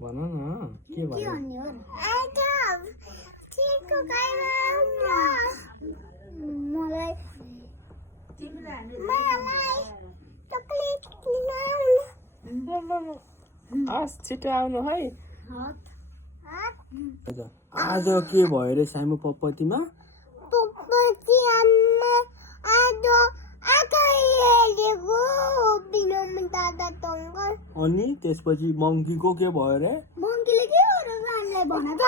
भन न के भयो छिटो आउनु है आज के भयो रे साइमो पप्पतीमा अनि त्यसपछि मङ्कीको के भयो रे मङ्कीले के गर्यो हामीलाई भन त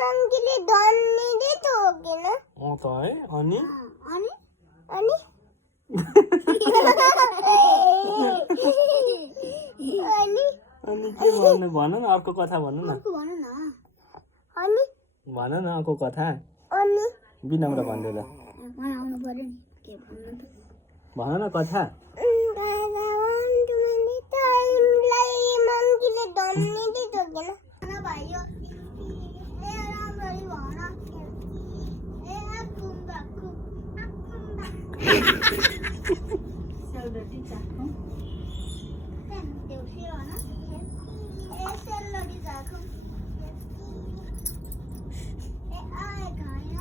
मङ्कीले धन्ने दे ठोकेन त है अनि अनि अनि अनि के भन्नु भन न अर्को कथा भन न अनि भन न अर्को कथा अनि बिनम्र भन्दै ल मलाई आउनु पर्यो नि के भन्नु त भन न कथा मङ्कीले धन्ने दे ठोकेन भाइयो ए राम्ररी भन ए आकुम बाकु सेलरोटी चाखौँ देउसी भन ए सेलरोटी चाखौँ ए आए खाएन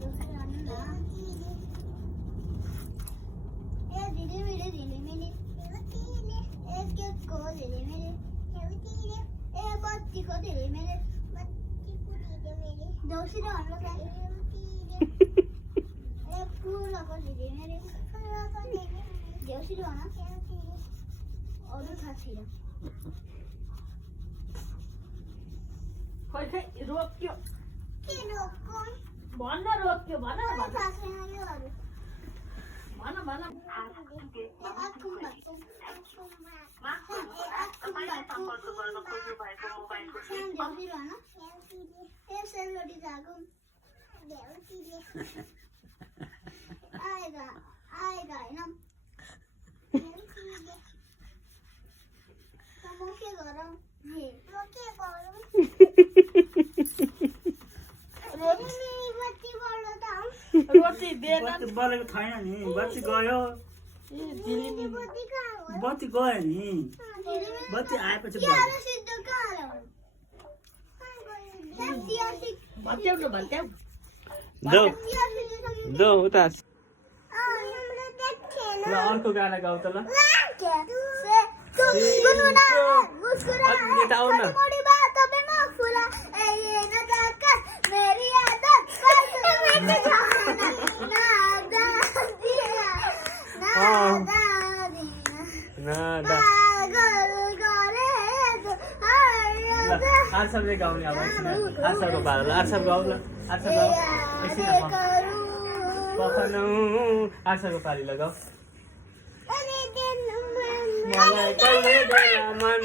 देउसी भन न ए धीरे धीरे धीरे मेरे ए केकको धीरे मेरे ए बत्तीको धीरे मेरे देउसी र भन्नु क्या ए फुलको धीरे मेरे देउसी र भन अरू थाहा छैन खोइ रोक्यो के रोक्को भन्न रोक्यो भन थाहा छैन योहरू भन भन सेलरोटी जागौँ आएगा आएगा होइन म के गरौँ रोटी दिएन बलेको छैन नि बत्ती गयो बत्ती गयो नि बत्ती आएपछि भन्थ्यौ भन्थ्यौ दो उता ल अर्को गाना गाउँ त ल यता आऊ न आर्सरले गाउने अब एकछिन आर्सरको पाराले आर्सर गाउँ ल आर्सर गाउँ एकछिन आर्सरको पारी लगाऊ मलाई कहिले मन